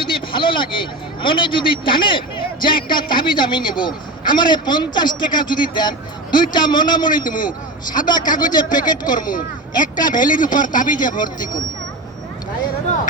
যদি ভালো লাগে, মনে যদি টানে যে একটা তাবিজ আমি নেব, আমারে 50 টাকা যদি দেন, 2টা মনামনি দেবো, সাদা কাগজে প্যাকেট করবো, একটা ভ্যালির উপর তাবিজে ভর্তি করবো।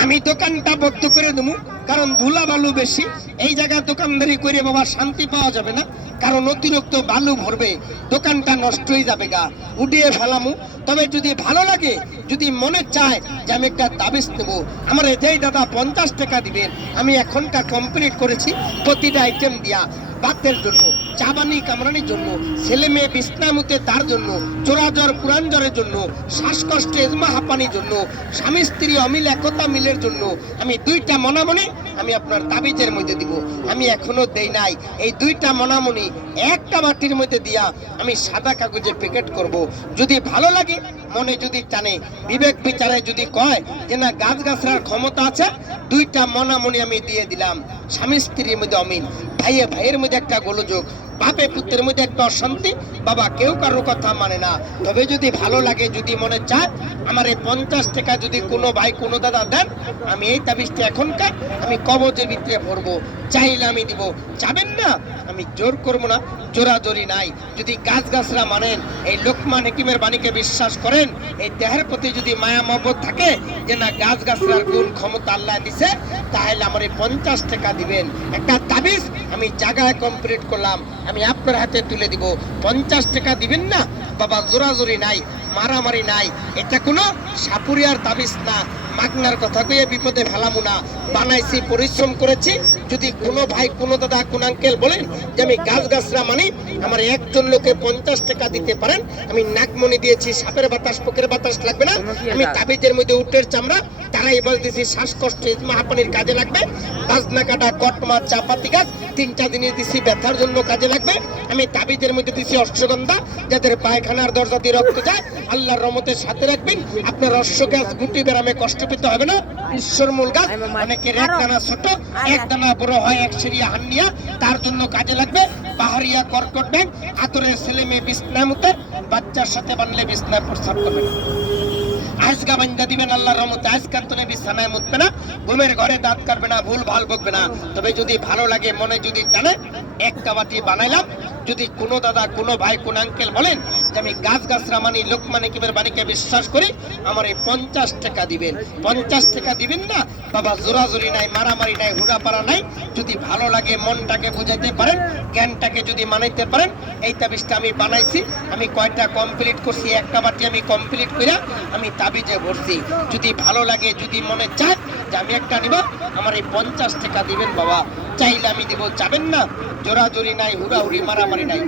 আমি দোকানটা বদ্ধ করে দেবো, কারণ ধুলা বালু বেশি। এই জায়গায় দোকানদারি করে বাবা শান্তি পাওয়া যাবে না, কারণ অতিরিক্ত বালু ভরবে, দোকানটা নষ্ট হয়ে যাবে গা, উঠিয়ে ফেলামু। তবে যদি ভালো লাগে, যদি মনে চায় যে আমি একটা তাবিজ নেবো, আমার যেই দাদা 50 টাকা দিবেন, আমি এখনটা কমপ্লিট করেছি প্রতিটা আইটেম দিয়া, বাতের জন্য, চাবানি কামরানির জন্য, ছেলে মেয়ে বিছনামুতে তার জন্য, চোরাজ্বর পুরান জ্বরের জন্য, শ্বাসকষ্টে এজমা হাঁপানির জন্য, স্বামী স্ত্রী অমিল একতা মিলের জন্য আমি 2টা মনামনি আমি আপনার তাবিজের মধ্যে দিব। আমি এখনো দেই নাই। এই 2টা মনামনি একটা বাটির মধ্যে দিয়া আমি সাদা কাগজে প্যাকেট করব। যদি ভালো লাগে, মনে যদি টানে, বিবেক বিচারে যদি কয় যে না গাছগাছরার ক্ষমতা আছে, 2টা মনামনি আমি দিয়ে দিলাম। স্বামী স্ত্রীর মধ্যে অমিল, ভাইয়ে ভাইয়ের মধ্যে একটা গোলযোগ, বাপে পুত্রের মধ্যে একটা অশান্তি, বাবা কেউ কারোর কথা মানে না। তবে যদি ভালো লাগে, যদি মনে চায়, আমার এই 50 টাকা যদি কোনো ভাই কোনো দাদা দেন, আমি এই তাবিজটা এখনকার আমি কবজের ভিতরে ভরবো, চাইলে আমি দিব। চাবেন না, আমি জোর করবো না, জোরাজোরি নাই। যদি গাছগাছরা মানেন, এই লোকমান হাকিমের বাণীকে বিশ্বাস করেন, এই দেহের প্রতি যদি মায়া মহব্বত থাকে যে না গাছগাছরার গুণ ক্ষমতা আল্লাহ দিছে, তাহলে আমার এই 50 টাকা দিবেন। একটা তাবিজ আমি জায়গায় কমপ্লিট করলাম, আমি আপনার হাতে তুলে দিব। 50 টাকা দিবেন না বাবা, জোরাজোরি নাই, মারামারি নাই। এটা কোনো সাপুরিয়ার তাবিজ না, মাগনার কথা কইয়ে বিপদে ফেলামু না। বানাইছি, পরিশ্রম করেছি। যদি কোনো ভাই কোনো দাদা কোন আঙ্কেল বলেন যে আমি গাছগাছরা মানি, আমার একজন লোকে 50 টাকা দিতে পারেন, আমি নাকমণি দিয়েছি, সাপের বাতাস পোকের বাতাস লাগবে না। আমি তাবিজের মধ্যে উটের চামড়া, তারাই বলতেছি শ্বাসকষ্ট মাহাপানির কাজে লাগবে। বাজনা কাটা, কটমা, চাপাতি গাছ 3টা দিনে দিছি ব্যথার জন্য কাজে লাগবে। আমি তাবিজের মধ্যে দিছি অশ্বগন্ধা, যাদের পায়খানার দরজা দিয়ে রক্ত যায়, আল্লাহর রহমতের সাথে রাখবেন। আপনার অশ্ব গাছ গুটি বেরামে কষ্ট পেতে হবে না। ঈশ্বরমূল গাছ, অনেকের এক দানা ছোট, এক দানা বড় হয়, এক সেরিয়া হান্নিয়া, তার জন্য কাজে লাগবে। পাহাড়িয়া কর্কট ব্যাগ, আতরের ছেলে মেয়ে বিছনামুতে, বাচ্চার সাথে বানলে বিছনায় প্রস্রাব করবে না। আজকা বান্দা দিবেন আল্লাহর রহমতে, আজকাল তো বিছানায় মুতবে না, ঘুমের ঘরে দাঁত কাটবে না, ভুল ভাল বকবে না। তবে যদি ভালো লাগে, মনে যদি জানে, একটা বাটি বানাইলাম। যদি কোনো দাদা কোনো ভাই কোন আঙ্কেল বলেন যে আমি গাছগাছরা মানি, লোকমান হাকিমের বাণীকে বিশ্বাস করি, আমার এই 50 টাকা দিবেন। 50 টাকা দিবেন না বাবা, জোরাজোরি নাই, মারামারি নাই, হুড়াপাড়া নাই। যদি ভালো লাগে, মনটাকে বুঝাইতে পারেন, জ্ঞানটাকে যদি মানাইতে পারেন, এই তাবিজটা আমি বানাইছি। আমি কয়টা কমপ্লিট করছি, একটা বাটি আমি কমপ্লিট করে আমি তাবিজে ভরছি। যদি ভালো লাগে, যদি মনে চায় যে আমি একটা নিব, আমার এই 50 টাকা দিবেন বাবা, চাইলে আমি দিব। চাবেন না, জোরাজোরি নাই, হুড়াহুড়ি মারামারি নাই,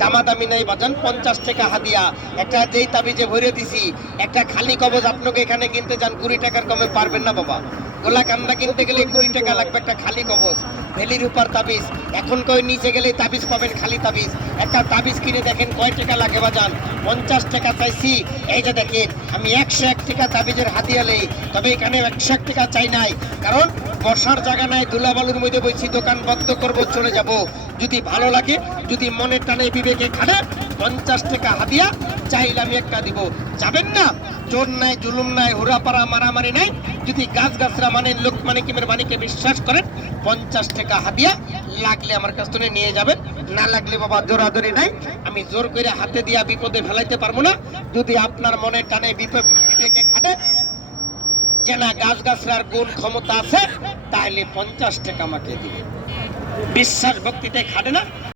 দামাদামি নাই বাজান। 50 টাকা হাদিয়া। একটা যেই তাবিজে ভরে দিছি, একটা খালি কবজ আপনাকে এখানে কিনতে যান 20 টাকার কমে পারবেন না বাবা। গোলা কান্দা কিনতে গেলে 20 টাকা লাগবে, একটা খালি কবজ, ভেলির উপর তাবিজ। এখন কই নিচে গেলে তাবিজ পাবেন, খালি তাবিজ। একটা তাবিজ কিনে দেখেন কয় টাকা লাগে বাজান। 50 টাকা চাইছি। এই যে দেখেন, আমি 101 টাকা তাবিজের হাদিয়া লই, তবে এখানে 101 টাকা চাই নাই, কারণ বর্ষার জায়গা নাই, ধুলাবালুর মধ্যে বইছি, দোকান বন্ধ করবো, চলে যাব। যদি ভালো লাগে, যদি মনে টানে, বিবেকে খাটে, 50 টাকা হাদিয়া, চাইলে আমি একটা দিব। যাবেন না, জোর নাই, জুলুম নাই, হুড়াপাড়া মারামারি নাই। যদি গাছগাছরা মানে, লোকমান হাকিমের বাণীকে বিশ্বাস করেন, 50 টাকা হাদিয়া, লাগলে আমার কাছ থেকে নিয়ে যাবেন, না লাগলে বাবা জোরাজোরি নাই। আমি জোর করে হাতে দিয়া বিপদে ফেলাইতে পারবো না। যদি আপনার মনে টানে, বিবেকে খাটে যে না গাছগাছরার গুণ ক্ষমতা আছে, তাহলে 50 টাকা আমাকে দিবে। বিশ্বাস ভক্তিতে খাটে না।